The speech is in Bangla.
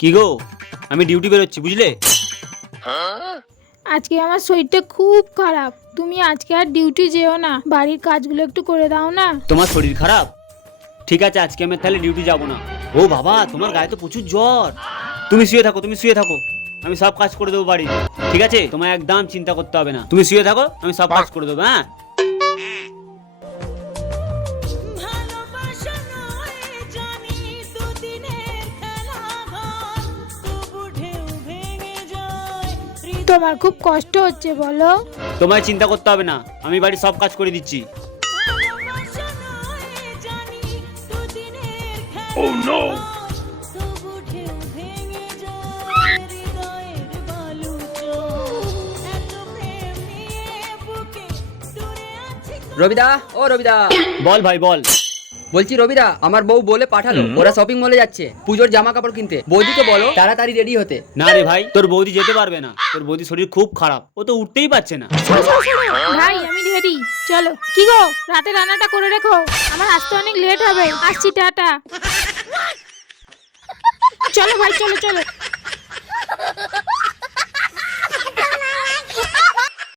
কি গো, আমি ডিউটি বেরোচ্ছি বুঝলে। আজকে আমার শরীরটা খুব খারাপ, তুমি আজকে আর ডিউটি যেও না, বাড়ির কাজগুলো একটু করে দাও না। তোমার শরীর খারাপ? ঠিক আছে, আজকে আমি তাহলে ডিউটি যাব না। ও বাবা, তোমার গায়ে তো প্রচুর জ্বর। তুমি শুয়ে থাকো, তুমি শুয়ে থাকো, আমি সব কাজ করে দেবো বাড়ি। ঠিক আছে, তোমার একদম চিন্তা করতে হবে না, তুমি শুয়ে থাকো, আমি সব কাজ করে দেবো। হ্যাঁ, তোমার খুব কষ্ট হচ্ছে বলো? তোমায় চিন্তা করতে হবে না, আমি বাড়ির সব কাজ করে দিচ্ছি। Oh no! রবিদা, ও রবিদা, বল ভাই বল। বলছি রবিদা, আমার বউ বলে পাঠালো ওরা শপিং মলে যাচ্ছে পুজোর জামা কাপড় কিনতে। বৌদিকে বলো তাড়াতাড়ি রেডি হতে। না রে ভাই, তোর বৌদি যেতে পারবে না, তোর বৌদি শরীর খুব খারাপ, ও তো উঠতেই পারছে না। ভাই আমি রেডি, চলো। কি গো, রাতে রান্নাটা করে রেখো, আমার আসতে অনেক লেট হবে। আসছি, টাটা। চলো ভাই, চলো চলো।